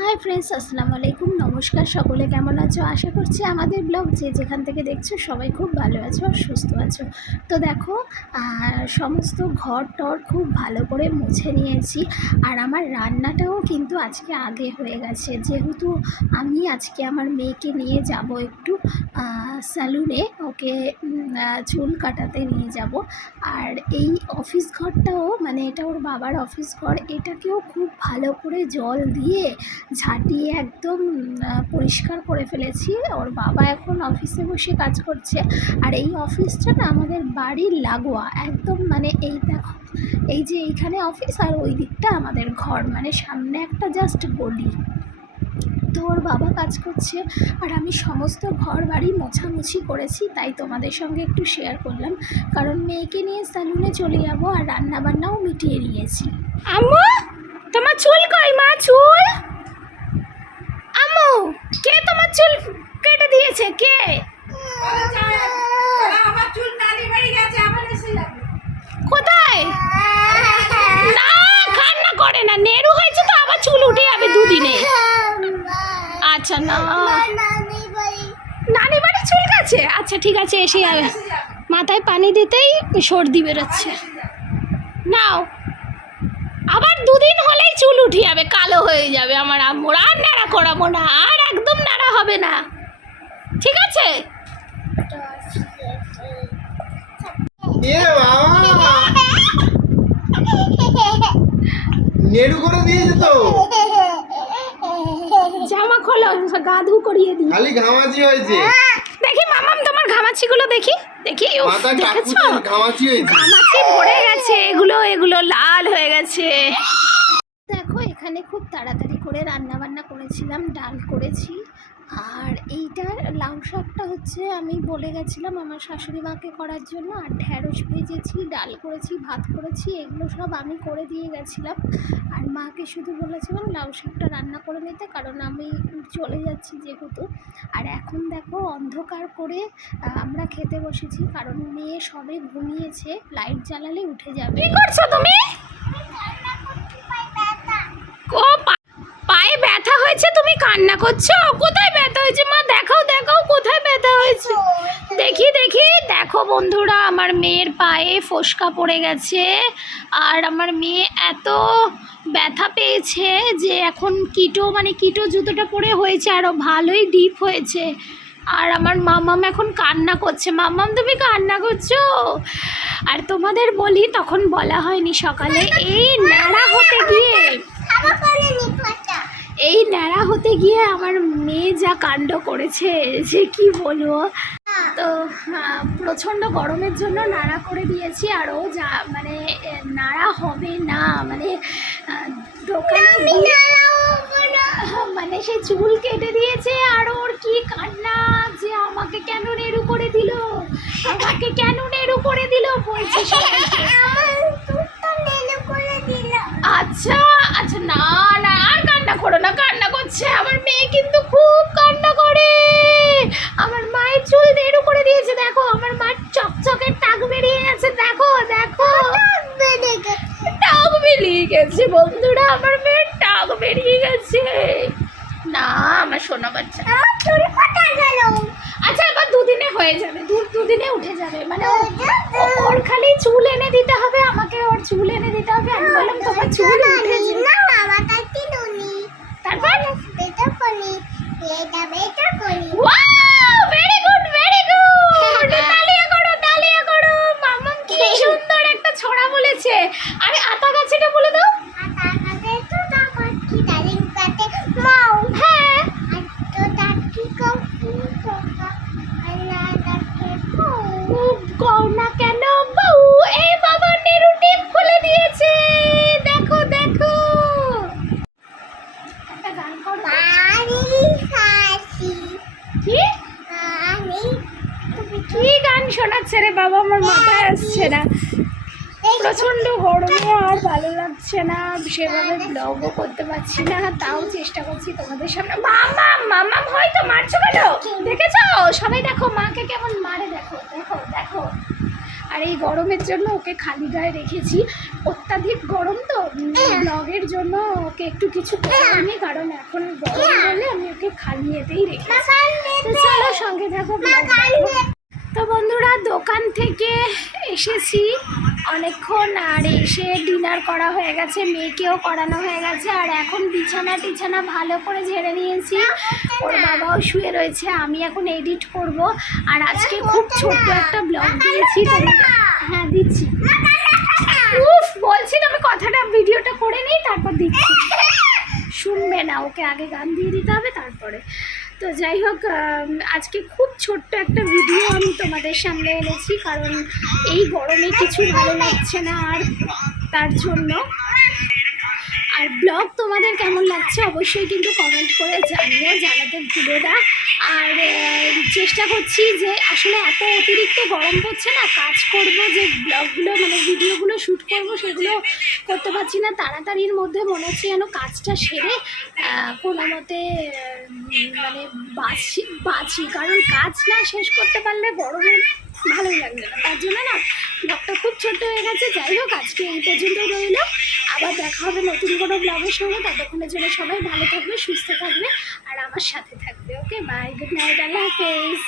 Hi friends আসসালামু আলাইকুম। নমস্কার সকলে, কেমন আছো? আশা করছি আমাদের ব্লগ যে যেখান থেকে দেখছ সবাই খুব ভালো আছো আর সুস্থ আছো। তো দেখো সমস্ত ঘর টর খুব ভালো করে মুছে নিয়েছি। আর আমার রান্নাটাও কিন্তু আজকে আগে হয়ে গেছে। যেহেতু আমি আজকে আমার মেয়েকে নিয়ে যাব একটু স্যালুনে ওকে চুল কাটাতে নিয়ে যাব। আর এই অফিস ঘরটাও মানে এটা ওর বাবার অফিস ঘর, এটাকেও খুব ভালো করে জল দিয়ে ঝাঁটিয়ে একদম পরিষ্কার করে ফেলেছি। ওর বাবা এখন অফিসে বসে কাজ করছে। আর এই অফিসটা না আমাদের বাড়ির লাগোয়া। একদম মানে এই দেখো, এই যে এইখানে অফিস আর ওই দিকটা আমাদের ঘর। মানে সামনে একটা জাস্ট গলি। তো ওর বাবা কাজ করছে। আর আমি সমস্ত ঘর বাড়ি মোছামুছি করেছি, তাই তোমাদের সঙ্গে একটু শেয়ার করলাম। কারণ মেয়েকে নিয়ে স্যালুনে চলে যাব আর রান্না বান্নাও মিটিয়ে নিয়েছি আম্মু, তোমার চুল কই মা? চুল আম্মু কে তোমার চুল কেটে দিয়েছে কে আমার চুল নানি বাড়ি গেছে আবার এসে যাবে কোথায় না কান্না করে না নেরু হয়েছে তো আবার চুল উঠে যাবে দুদিনে আচ্ছা না নানি বাড়ি চুল গেছে? আচ্ছা ঠিক আছে এসে যাবে মাথায় পানি দিতেই সর্দি বেরোচ্ছে। নাও। আবার দুদিন হলেই চুল উঠে যাবে কালো হয়ে যাবে আমার আম্মুর। আর নাড়া করাবো না আর একদম নাড়া হবে না। ঠিক আছে? নেড়ু করে দিয়েছে তো। গা ধু করিয়ে দিই। খালি ঘামাচি হয়েছে। দেখি মামাম তোমার ঘামাচিগুলো দেখি। দেখি দেখেছ? ঘামাচি ভরে গেছে এগুলো এগুলো লাল হয়ে গেছে। এখানে খুব তাড়াতাড়ি করে রান্না বান্না করেছিলাম, ডাল করেছি। আর এইটা লাউ শাকটা হচ্ছে আমি বলে গেছিলাম আমার শাশুড়ি মাকে করার জন্য, আর ঢ্যাঁড়স ভেজেছি, ডাল করেছি, ভাত করেছি, এগুলো সব আমি করে দিয়ে গেছিলাম। আর মাকে শুধু বলেছিলাম লাউ শাকটা রান্না করে নিতে, কারণ আমি চলে যাচ্ছি যেহেতু। আর এখন দেখো অন্ধকার করে আমরা খেতে বসেছি, কারণ মেয়ে সবে ঘুমিয়েছে, লাইট জ্বালালে উঠে যাবে। কি করছ তুমি ও পা- পায়ে ব্যথা হয়েছে? তুমি কান্না করছ? কোথায় ব্যথা হয়েছে? মা, দেখাও দেখাও, কোথায় ব্যথা হয়েছে? দেখি দেখি। দেখো বন্ধুরা, আমার মেয়ের পায়ে ফোসকা পড়ে গেছে। আর আমার মেয়ে এত ব্যথা পেয়েছে যে এখন কিটো মানে কিটো জুতোটা পরে হয়েছে আরও ভালোই ডিপ হয়েছে। আর আমার মামাম এখন কান্না করছে। মামাম, তুমি কান্না করছ? আর তোমাদের বলি, তখন বলা হয়নি সকালে। এই নাড়া হতে গিয়ে গিয়ে আমার মেয়ে যা কাণ্ড করেছে যে কি বলব? তো আহ, প্রচণ্ড গরমের জন্য নাড়া করে দিয়েছি আর ও যা মানে নাড়া হবে না মানে দোকানে মানে সে চুল কেটে দিয়েছে আর ওর কি কান্না যে আমাকে কেন নেড়ু করে দিল? আমাকে কেন নেড়ু করে দিল? বলছে আচ্ছা আচ্ছা না না আর কান্না করো না কান্না করছে খুব কান্না করে। আমার মায়ের চুল নেড়ু করে দিয়েছে, দেখো। আমার মার চকচকের টাক বেরিয়ে গেছে, দেখো দেখো। টাক বেরিয়ে গেছে, বন্ধুরা, আমার মেয়ের টাক বেরিয়ে গেছে। না, আমার সোনা বাচ্চা। আচ্ছা এবার দুদিনে হয়ে যাবে, দু, দুদিনে উঠে যাবে। মানে ওর খালি চুল এনে দিতে হবে, আমাকে ওর চুল এনে দিতে হবে। আমি বললাম, তোমার চুল উঠেছে তারপর wow very good very good তালিয়া করো তালিয়া করো মামাম কি সুন্দর একটা ছড়া বলেছে আরে আতা গাছেটা বলে দাও হ্যাঁ খুব কও না কেন বউ এই বাবা নেরু টিপ খুলে দিয়েছে দেখো দেখো। একটা গান করো। কি? কি গান শোনাচ্ছে রে বাবা? আমার মাথায় আসছে না। প্রচণ্ড গরমে আর ভালো লাগছে না। সেভাবে ব্লগও করতে পারছি না, তাও চেষ্টা করছি তোমাদের সামনে। মামা মামা হয়তো মারছো কেন? দেখেছ? সবাই দেখো, মাকে কেমন মারে, দেখো দেখো দেখো। আর এই গরমের জন্য ওকে খালি গায়ে রেখেছি। অত্যাধিক গরম তো ব্লগের জন্য ওকে একটু কিছু করিনি কারণ এখন গরম হলে আমি ওকে খালি এতেই রেখেছি। তো চলো, সঙ্গে থাকো। তো বন্ধুরা, দোকান থেকে এসেছি। অনেকক্ষণ আর এসে ডিনার করা হয়ে গেছে মেয়েকেও করানো হয়ে গেছে আর এখন বিছানা টিছানা ভালো করে ঝেড়ে নিয়েছি। ওর বাবাও শুয়ে রয়েছে আমি এখন এডিট করব। আর আজকে খুব ছোট্ট একটা ব্লগ দিয়েছি। হ্যাঁ দিচ্ছি। উফ বলছি আমি কথাটা ভিডিওটা করে নিই তারপর দিচ্ছি। শুনবে না ওকে আগে গান দিয়ে দিতে হবে তারপরে। তো যাই হোক আজকে খুব ছোট্ট একটা ভিডিও আমি তোমাদের সামনে এনেছি, কারণ এই গরমে কিছু ভালো লাগছে না আর তার জন্য। আর ব্লগ তোমাদের কেমন লাগছে অবশ্যই কিন্তু কমেন্ট করে জানিও, জানাতে ভুলো না। আর চেষ্টা করছি যে আসলে এত অতিরিক্ত গরম পড়ছে না, কাজ করব, যে ব্লগগুলো মানে ভিডিওগুলো শ্যুট করব, সেগুলো করতে পারছি না। তাড়াতাড়ির মধ্যে মনে হচ্ছে যেন কাজটা সেরে কোনো মতে মানে বাঁচি বাঁচি। কারণ কাজ না শেষ করতে পারলে গরমে ভালোই লাগবে না। তার জন্য না, ব্লগটা খুব ছোট্ট হয়ে গেছে। যাই হোক, আজকে এই পর্যন্ত রইল। আবার দেখা হবে নতুন কোনো ব্লগের সঙ্গে। ততক্ষণের জন্য সবাই ভালো থাকবে, সুস্থ থাকবে, আর আমার সাথে থাকবে। ওকে বাই গুড নাইট আল্লাহ হাফেজ।